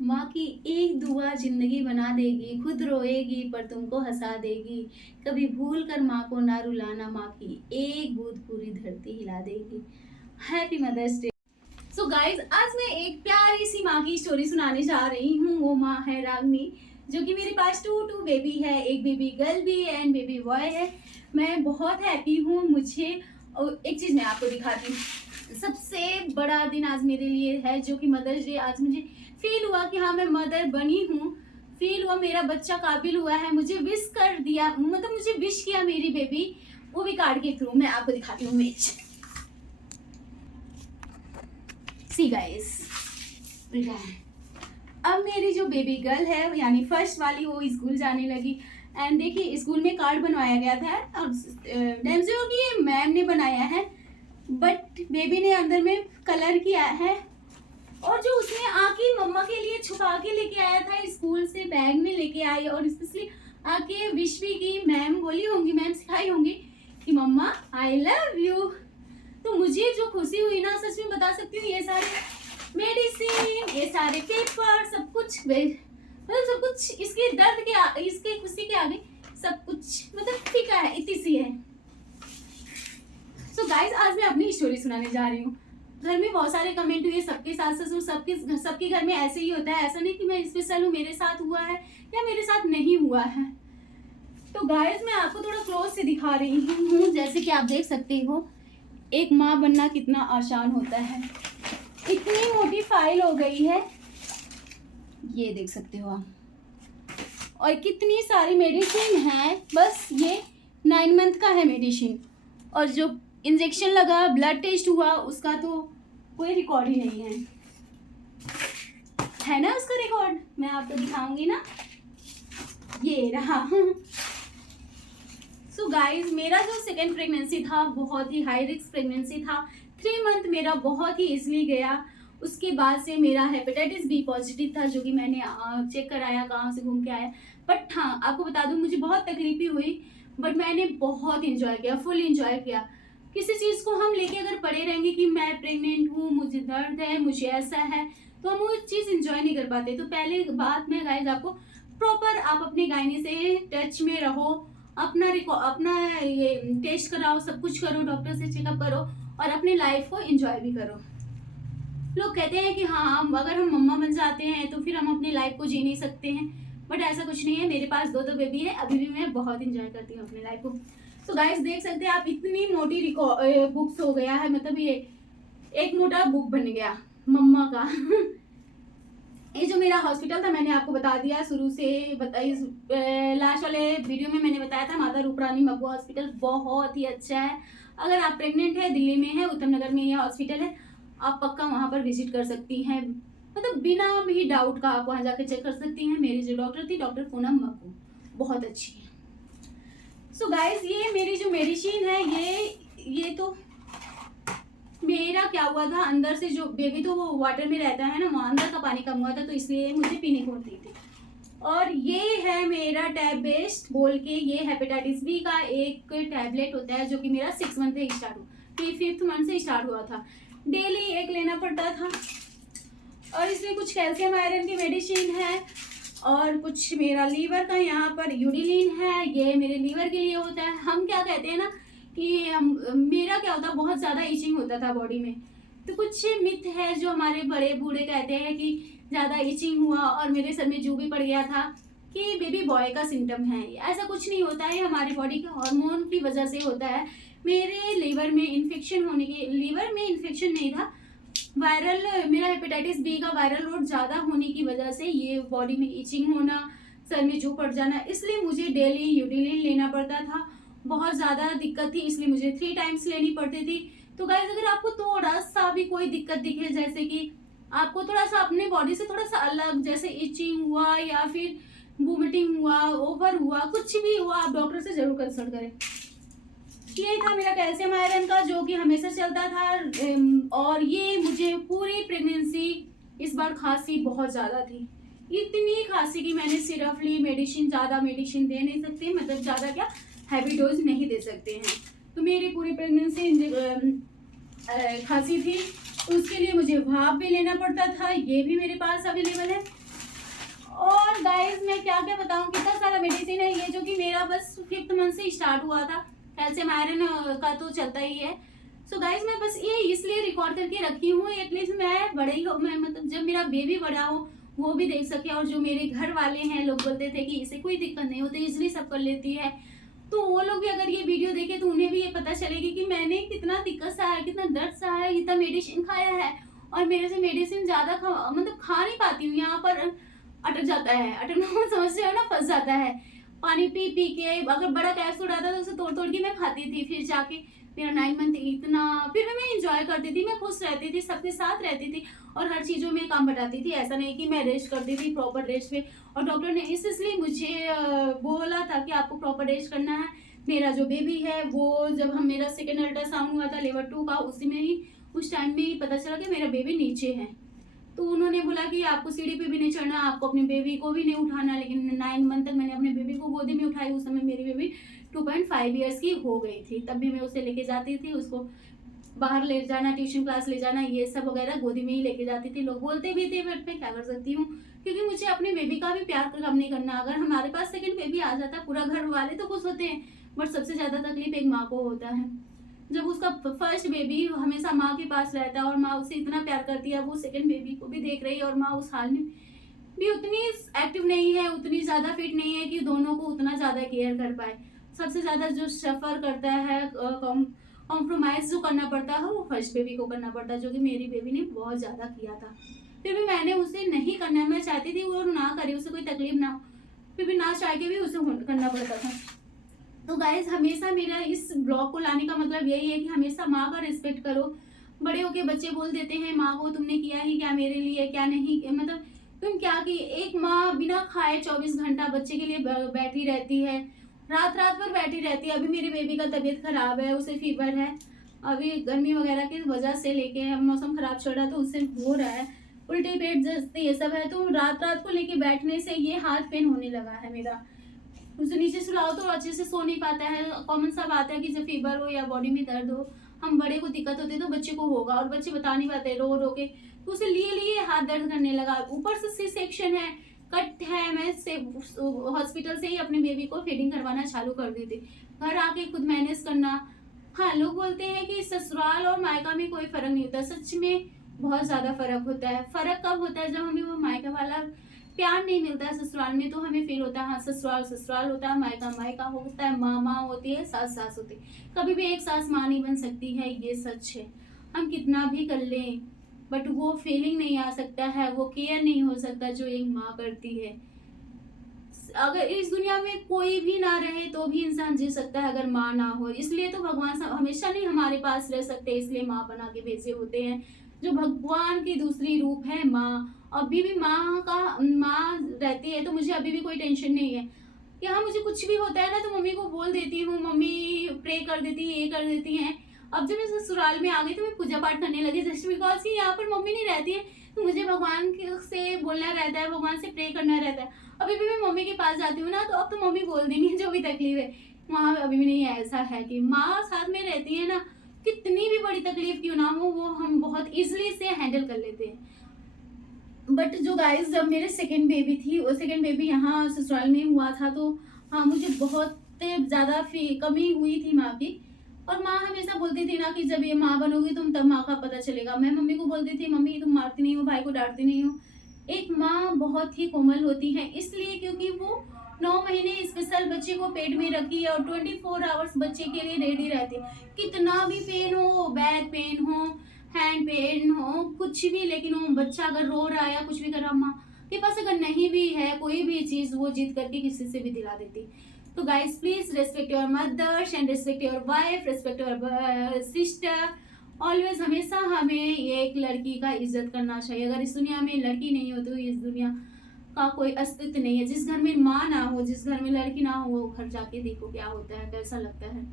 माँ की एक दुआ जिंदगी बना देगी, खुद रोएगी पर तुमको हंसा देगी। कभी भूल कर माँ को ना रुलाना, माँ की एक बूंद पूरी धरती हिला देगी। Happy mother's day. So guys, आज मैं एक प्यारी सी माँ की स्टोरी सुनाने जा रही हूँ। वो माँ है रागनी, जो कि मेरे पास टू बेबी है, एक बेबी गर्ल भी एंड बेबी बॉय है। मैं बहुत हैप्पी हूँ। मुझे एक चीज मैं आपको दिखाती हूँ। सबसे बड़ा दिन आज मेरे लिए है, जो कि मदर्स डे। आज मुझे फील हुआ कि हाँ, मैं मदर बनी हूँ। फील हुआ मेरा बच्चा काबिल हुआ है, मुझे विश कर दिया, मतलब मुझे विश किया मेरी बेबी, वो भी कार्ड के थ्रू। मैं आपको दिखाती हूँ इमेज। सी गाइस, अब मेरी जो बेबी गर्ल है, यानी फर्स्ट वाली, वो स्कूल जाने लगी। एंड देखिए, स्कूल में कार्ड बनवाया गया था और डेमजो की ये मैम ने बनाया है, बट बेबी ने अंदर में कलर किया है। और जो उसने आके मम्मा के लिए छुपा के लेके आया था स्कूल से, बैग में लेके आई और स्पेशली आके विश भी की। मैम बोली होंगी, मैम सिखाई होंगी कि मम्मा आई लव यू। तो मुझे जो खुशी हुई ना, सच में बता सकती हूँ। ये सारे मेडिसिन, ये सारे पेपर, सब कुछ, मतलब सब कुछ इसके दर्द के, इसके खुशी के आगे सब कुछ मतलब फीका है, इतनी सी है। सो गाइस, आज मैं अपनी स्टोरी सुनाने जा रही हूँ। घर में बहुत सारे कमेंट हुए, सबके सास ससुर, सबके घर में ऐसे ही होता है। ऐसा नहीं कि मैं स्पेशल हूँ, मेरे साथ हुआ है या मेरे साथ नहीं हुआ है। तो गाइस, मैं आपको थोड़ा क्लोज से दिखा रही हूँ। जैसे कि आप देख सकते हो, एक माँ बनना कितना आसान होता है। इतनी मोटी फाइल हो गई है, ये देख सकते हो आप, और कितनी सारी मेडिसिन है। बस ये 9 मंथ का है मेडिसिन, और जो इंजेक्शन लगा, ब्लड टेस्ट हुआ, उसका तो कोई रिकॉर्ड ही नहीं है ना उसका रिकॉर्ड। मैं आपको दिखाऊंगी ना, ये रहा। सो गाइस, मेरा जो सेकेंड प्रेगनेंसी था, बहुत ही हाई रिस्क प्रेगनेंसी था। 3 मंथ मेरा बहुत ही इजली गया। उसके बाद से मेरा हेपेटाइटिस बी पॉजिटिव था, जो कि मैंने चेक कराया, गांव से घूम के आया। बट हाँ, आपको बता दूं, मुझे बहुत तकलीफ ही हुई, बट मैंने बहुत इंजॉय किया, फुल इंजॉय किया। किसी चीज़ को हम लेके अगर पड़े रहेंगे कि मैं प्रेग्नेंट हूँ, मुझे दर्द है, मुझे ऐसा है, तो हम वो चीज़ इंजॉय नहीं कर पाते। तो पहले बात में गाइस, आपको प्रॉपर आप अपने गायनी से टच में रहो, अपना ये टेस्ट कराओ, सब कुछ करो, डॉक्टर से चेकअप करो और अपनी लाइफ को एंजॉय भी करो। लोग कहते हैं कि हाँ, अगर हम मम्मा बन जाते हैं तो फिर हम अपनी लाइफ को जी नहीं सकते हैं, बट ऐसा कुछ नहीं है। मेरे पास 2 बेबी है, अभी भी मैं बहुत इंजॉय करती हूँ अपनी लाइफ को। तो गाइस, देख सकते हैं आप, इतनी मोटी बुक्स हो गया है, मतलब ये एक मोटा बुक बन गया मम्मा का। ये जो मेरा हॉस्पिटल था, मैंने आपको बता दिया शुरू से, इस लास्ट वाले वीडियो में मैंने बताया था, माता रूपरानी मग्गू हॉस्पिटल बहुत ही अच्छा है। अगर आप प्रेग्नेंट है, दिल्ली में है, उत्तम नगर में यह हॉस्पिटल है, आप पक्का वहाँ पर विजिट कर सकती हैं। मतलब बिना भी डाउट का आप वहाँ जाकर चेक कर सकती हैं। मेरी जो डॉक्टर थी, डॉक्टर पूनम मग्गू, बहुत अच्छी है। सो गाइस, ये मेरी जो मेडिसिन है, ये तो मेरा क्या हुआ था, अंदर से जो बेबी तो वो वाटर में रहता है ना, वहाँ अंदर का पानी कम हुआ था, तो इसलिए मुझे पीने को दी थी। और ये है मेरा टैब बेस्ट बोल के, ये हेपेटाइटिस बी का एक टैबलेट होता है, जो कि मेरा 6 मंथ से स्टार्ट हुआ, 5th मंथ से स्टार्ट हुआ था। डेली एक लेना पड़ता था। और इसमें कुछ कैल्शियम आयरन की मेडिसिन है, और कुछ मेरा लीवर का यहाँ पर यूडिलिन है, ये मेरे लीवर के लिए होता है। हम क्या कहते हैं ना कि मेरा क्या होता, बहुत ज़्यादा इचिंग होता था बॉडी में। तो कुछ मिथ है जो हमारे बड़े बूढ़े कहते हैं कि ज़्यादा इचिंग हुआ और मेरे सर में जू भी पड़ गया था, कि बेबी बॉय का सिम्टम है। ऐसा कुछ नहीं होता है, हमारी बॉडी के हार्मोन की वजह से होता है। मेरे लीवर में इन्फेक्शन होने के, लीवर में इन्फेक्शन नहीं था, वायरल, मेरा हेपेटाइटिस बी का वायरल लोड ज़्यादा होने की वजह से ये बॉडी में इचिंग होना, सर में जू पड़ जाना, इसलिए मुझे डेली यूडिलिन लेना पड़ता था। बहुत ज़्यादा दिक्कत थी, इसलिए मुझे 3 टाइम्स लेनी पड़ती थी। तो गाइस, अगर आपको थोड़ा सा भी कोई दिक्कत दिखे, जैसे कि आपको थोड़ा सा अपने बॉडी से थोड़ा सा अलग, जैसे इचिंग हुआ या फिर वोमिटिंग हुआ, ओवर हुआ, कुछ भी हुआ, आप डॉक्टर से जरूर कंसल्ट करें। ये था मेरा कैल्शियम आयरन का, जो कि हमेशा चलता था। और ये मुझे पूरी प्रेगनेंसी, इस बार खांसी बहुत ज़्यादा थी, इतनी खांसी की मैंने सिर्फ ली। मेडिसिन, ज़्यादा मेडिसिन दे नहीं सकते, मतलब ज़्यादा क्या, हैवी डोज नहीं दे सकते हैं। तो मेरी पूरी प्रेगनेंसी खांसी थी, तो उसके लिए मुझे भाप भी लेना पड़ता था, ये भी मेरे पास अवेलेबल है। और गाइस मैं क्या क्या बताऊं, कितना सारा मेडिसिन है ये, जो कि मेरा बस 5th मंथ से स्टार्ट हुआ था। कैल्शियम आयरन का तो चलता ही है। सो गाइस मैं बस ये इसलिए रिकॉर्ड करके रखी हूँ, एटलीस्ट मैं बड़े ही मैं मतलब जब मेरा बेबी बड़ा हो वो भी देख सके, और जो मेरे घर वाले हैं लोग बोलते थे कि इसे कोई दिक्कत नहीं होती, इजली सब कर लेती है, तो वो लोग भी अगर ये वीडियो देखे तो उन्हें भी ये पता चलेगी कि मैंने कितना दिक्कत सहा है, कितना दर्द सहा है, कितना मेडिसिन खाया है। और मेरे से मेडिसिन ज्यादा मतलब खा नहीं पाती हूँ, यहाँ पर अटक जाता है, अटकना समझ रहे हो ना, फंस जाता है। पानी पी पी के अगर बड़ा कैप्सूल आता तो उसे तोड़ तोड़ के मैं खाती थी, फिर जाके मेरा 9 मंथ इतना, फिर भी मैं इंजॉय करती थी, मैं खुश रहती थी, सबके साथ रहती थी और हर चीज़ों में काम बटाती थी। ऐसा नहीं कि मैं रेस्ट करती थी, प्रॉपर रेस्ट पे। और डॉक्टर ने इसलिए मुझे बोला था कि आपको प्रॉपर रेस्ट करना है। मेरा जो बेबी है वो जब हम मेरा सेकेंड अल्ट्रासाउंड हुआ था लेवल 2 का, उसी में ही उस टाइम में ही पता चला कि मेरा बेबी नीचे है। तो उन्होंने बोला कि आपको सीढ़ी पे भी नहीं चढ़ना, आपको अपने बेबी को भी नहीं उठाना। लेकिन 9 मंथ तक मैंने अपने बेबी को गोदी में उठाई। उस समय मेरी बेबी 2.5 ईयर्स की हो गई थी, तब भी मैं उसे लेके जाती थी, उसको बाहर ले जाना, ट्यूशन क्लास ले जाना, ये सब वगैरह गोदी में ही लेके जाती थी। लोग बोलते भी थे, बट मैं क्या कर सकती हूँ, क्योंकि मुझे अपने बेबी का भी प्यार कम नहीं करना। अगर हमारे पास सेकंड बेबी आ जाता, पूरा घर वाले तो खुश होते हैं, बट सबसे ज्यादा तकलीफ एक माँ को होता है। जब उसका फर्स्ट बेबी हमेशा माँ के पास रहता है और माँ उसे इतना प्यार करती है, वो सेकंड बेबी को भी देख रही है और माँ उस हाल में भी उतनी एक्टिव नहीं है, उतनी ज़्यादा फिट नहीं है कि दोनों को उतना ज़्यादा केयर कर पाए। सबसे ज़्यादा जो सफ़र करता है, कॉम्प्रोमाइज़ जो करना पड़ता है, वो फर्स्ट बेबी को करना पड़ता है, जो कि मेरी बेबी ने बहुत ज़्यादा किया था। फिर भी मैंने उसे नहीं करना, मैं चाहती थी वो ना करे, उसे कोई तकलीफ ना हो, फिर भी ना चाह के भी उसे करना पड़ता था। तो गाइज हमेशा मेरा इस ब्लॉग को लाने का मतलब यही है कि हमेशा माँ का रिस्पेक्ट करो। बड़े होके बच्चे बोल देते हैं माँ को तुमने किया ही क्या मेरे लिए, क्या नहीं, मतलब तुम क्या की। एक माँ बिना खाए 24 घंटा बच्चे के लिए बैठी रहती है, रात रात भर बैठी रहती है। अभी मेरे बेबी का तबीयत खराब है, उसे फीवर है, अभी गर्मी वगैरह की वजह से लेके मौसम खराब चल रहा है, तो उससे हो रहा है उल्टी पेट जैसे ये सब है। तो रात रात को लेके बैठने से ये हाथ पेन होने लगा है मेरा। उसे नीचे सुलाओ तो अच्छे से सो नहीं पाता है। कॉमन सा बात है कि जब फीवर हो या बॉडी में दर्द हो, हम बड़े को दिक्कत होती है तो बच्चे को होगा, और बच्चे बता नहीं पाते, रो रो के, तो उसे लिए लिए हाथ दर्द करने लगा। ऊपर से सी सेक्शन है, कट है। मैं से हॉस्पिटल से ही अपने बेबी को फीडिंग करवाना चालू कर दी थी, घर आके खुद मैनेज करना। हाँ, लोग बोलते हैं कि ससुराल और मायका में कोई फर्क नहीं होता, सच में बहुत ज्यादा फर्क होता है। फर्क कब होता है, जब हमें वो मायका वाला प्यार नहीं मिलता है ससुराल में, तो हमें फील होता है हाँ ससुराल ससुराल होता है, मायका मायका होता है, माँ माँ होती है, सास सास होती है। कभी भी एक सास माँ नहीं बन सकती है, ये सच है। हम कितना भी कर लें, बट वो फीलिंग नहीं आ सकता है, वो केयर नहीं हो सकता जो एक माँ करती है। अगर इस दुनिया में कोई भी ना रहे तो भी इंसान जी सकता है, अगर माँ ना हो। इसलिए तो भगवान हमेशा नहीं हमारे पास रह सकते, इसलिए माँ बना के भेजे होते हैं। जो भगवान की दूसरी रूप है माँ। अभी भी माँ का माँ रहती है तो मुझे अभी भी कोई टेंशन नहीं है। यहाँ मुझे कुछ भी होता है ना तो मम्मी को बोल देती हूँ, मम्मी प्रे कर देती है, ये कर देती हैं। अब जब मैं ससुराल में आ गई तो मैं पूजा पाठ करने लगी, जस्ट बिकॉज कि यहाँ पर मम्मी नहीं रहती है, तो मुझे भगवान से बोलना रहता है, भगवान से प्रे करना रहता है। अभी भी मैं मम्मी के पास जाती हूँ ना, तो अब तो मम्मी बोल देंगी जो भी तकलीफ है। वहाँ अभी भी नहीं ऐसा है कि माँ साथ में रहती है ना, कितनी भी बड़ी तकलीफ क्यों ना हो, वो हम बहुत इजीली से हैंडल कर लेते हैं। बट जो गाइस जब मेरे सेकेंड बेबी थी, वो सेकेंड बेबी यहाँ ससुराल में हुआ था, तो हाँ मुझे बहुत ज़्यादा कमी हुई थी माँ की। और माँ हमेशा बोलती थी ना कि जब ये माँ बनोगी तुम तब माँ का पता चलेगा। मैं मम्मी को बोलती थी मम्मी तुम मारती नहीं हो, भाई को डांटती नहीं हो। एक माँ बहुत ही कोमल होती है, इसलिए क्योंकि वो 9 महीने स्पेशल बच्चे को पेट में रखी है और 24 आवर्स बच्चे के लिए रेडी रहती है। कितना भी पेन हो, बैक पेन हो, हैंड पेन हो, कुछ भी, लेकिन वो बच्चा अगर रो रहा है या कुछ भी कर रहा, माँ के पास अगर नहीं भी है कोई भी चीज, वो जीत करके किसी से भी दिला देती। तो guys please respect your mothers and respect your wife, respect your sister. Always हमेशा हमें एक लड़की का इज्जत करना चाहिए। अगर इस दुनिया में लड़की नहीं हो तो इस दुनिया का कोई अस्तित्व नहीं है। जिस घर में माँ ना हो, जिस घर में लड़की ना हो, वो घर जाके देखो क्या होता है, कैसा लगता है।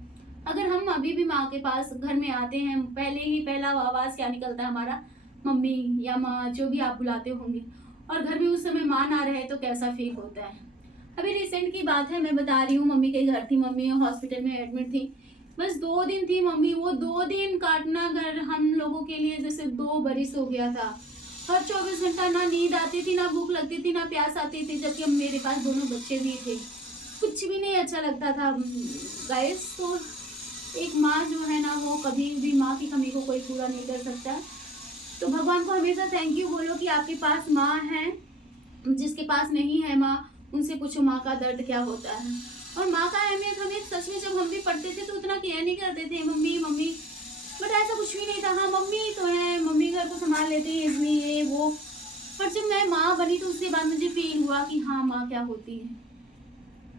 अगर हम अभी भी माँ के पास घर में आते हैं, पहले ही पहला आवाज क्या निकलता है हमारा, मम्मी या माँ, जो भी आप बुलाते होंगे। और घर में उस समय माँ ना रहे तो कैसा फील होता है। अभी रिसेंट की बात है, मैं बता रही हूँ, मम्मी के घर थी, मम्मी हॉस्पिटल में एडमिट थी, बस 2 दिन थी मम्मी। वो 2 दिन काटना घर हम लोगों के लिए जैसे 2 बरिस हो गया था। हर 24 घंटा ना नींद आती थी, ना भूख लगती थी, ना प्यास आती थी, जबकि अब मेरे पास दोनों बच्चे भी थे। कुछ भी नहीं अच्छा लगता था गाइस। तो एक माँ जो है ना, वो कभी भी माँ की कमी को कोई पूरा नहीं कर सकता। तो भगवान को हमेशा थैंक यू बोलो कि आपके पास माँ है। जिसके पास नहीं है माँ, उनसे पूछो माँ का दर्द क्या होता है। और माँ का अहमियत हमें सच में, जब हम भी पढ़ते थे तो उतना केयर नहीं करते थे, मम्मी मम्मी, बट ऐसा कुछ भी नहीं था। हाँ मम्मी तो है, मम्मी घर को संभाल लेते हैं इसलिए ये वो। पर जब मैं माँ बनी तो उसके बाद मुझे फील हुआ कि हाँ माँ क्या होती है।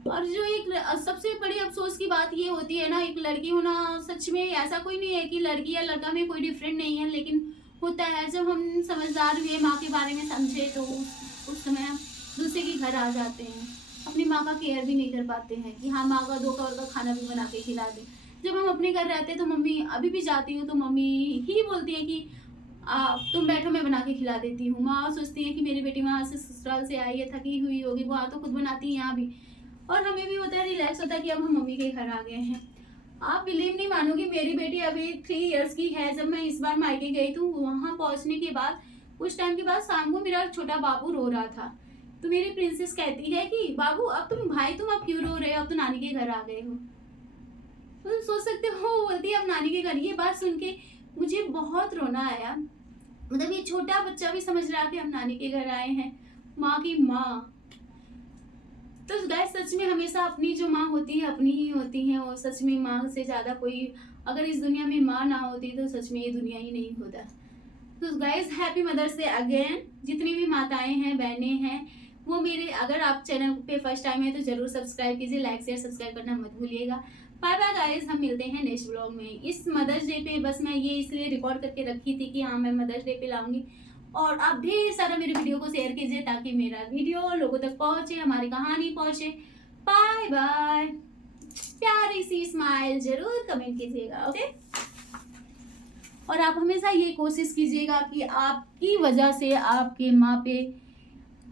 और जो एक सबसे बड़ी अफसोस की बात ये होती है ना, एक लड़की होना, सच में ऐसा कोई नहीं है कि लड़की या लड़का में कोई डिफरेंट नहीं है, लेकिन होता है जब हम समझदार हुए, माँ के बारे में समझे, तो उस समय हम दूसरे के घर आ जाते हैं, अपनी माँ का केयर भी नहीं कर पाते हैं कि हाँ माँ का 2 कौर का खाना भी बना के खिला दे। जब हम अपने घर रहते हैं तो मम्मी, अभी भी जाती हूँ तो मम्मी ही बोलती है कि तुम बैठो मैं बना के खिला देती हूँ। माँ सोचती है कि मेरी बेटी वहाँ से ससुराल से आई है, थकी हुई होगी, वो तो खुद बनाती है यहाँ भी। और हमें भी होता है, रिलैक्स होता है कि अब हम मम्मी के घर आ गए हैं। आप बिलीव नहीं मानोगे, मेरी बेटी अभी 3 इयर्स की है। जब मैं इस बार मायके गई तो वहाँ पहुँचने के बाद कुछ टाइम के बाद शाम को मेरा छोटा बाबू रो रहा था। तो मेरी प्रिंसेस कहती है कि बाबू अब तुम अब क्यों रो रहे हो, अब तो नानी के घर आ गए हो। तो सोच सकते हो, वो बोलती है अब नानी के घर। ये बात सुन के मुझे बहुत रोना आया। मतलब ये छोटा बच्चा भी समझ रहा है कि हम नानी के घर आए हैं, माँ की माँ। तो गाइस सच में हमेशा अपनी जो माँ होती है अपनी ही होती है, और सच में माँ से ज़्यादा कोई, अगर इस दुनिया में माँ ना होती तो सच में ये दुनिया ही नहीं होता। तो guys happy mother's day again. जितनी भी माताएं हैं, बहनें हैं, वो मेरे, अगर आप चैनल पे फर्स्ट टाइम है तो जरूर सब्सक्राइब कीजिए, लाइक शेयर सब्सक्राइब करना मत भूलिएगा। बाय बाय गाइस, हम मिलते हैं नेक्स्ट ब्लॉग में। इस मदर्स डे पे बस मैं ये इसलिए रिकॉर्ड करके रखी थी कि हाँ मैं मदर्स डे पे लाऊंगी, और आप ढेर सारा मेरे वीडियो को शेयर कीजिए ताकि मेरा वीडियो लोगों तक पहुंचे, हमारी कहानी पहुंचे। Bye bye. प्यारी सी स्माइल जरूर कमेंट कीजिएगा, ओके। और आप हमेशा ये कोशिश कीजिएगा कि आपकी वजह से आपकी माँ पे,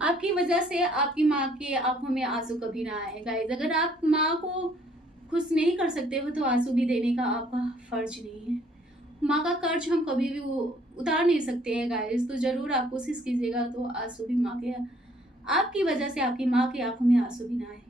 आपकी वजह से आपकी माँ के आंखों में आंसू कभी ना आए। गाइस अगर आप माँ को खुश नहीं कर सकते हो तो आंसू भी देने का आपका फर्ज नहीं है। माँ का कर्ज हम कभी भी वो उतार नहीं सकते हैं गाइस। तो जरूर आप कोशिश कीजिएगा तो आंसू भी माँ के, आपकी वजह से आपकी माँ की आंखों में आंसू भी ना आए।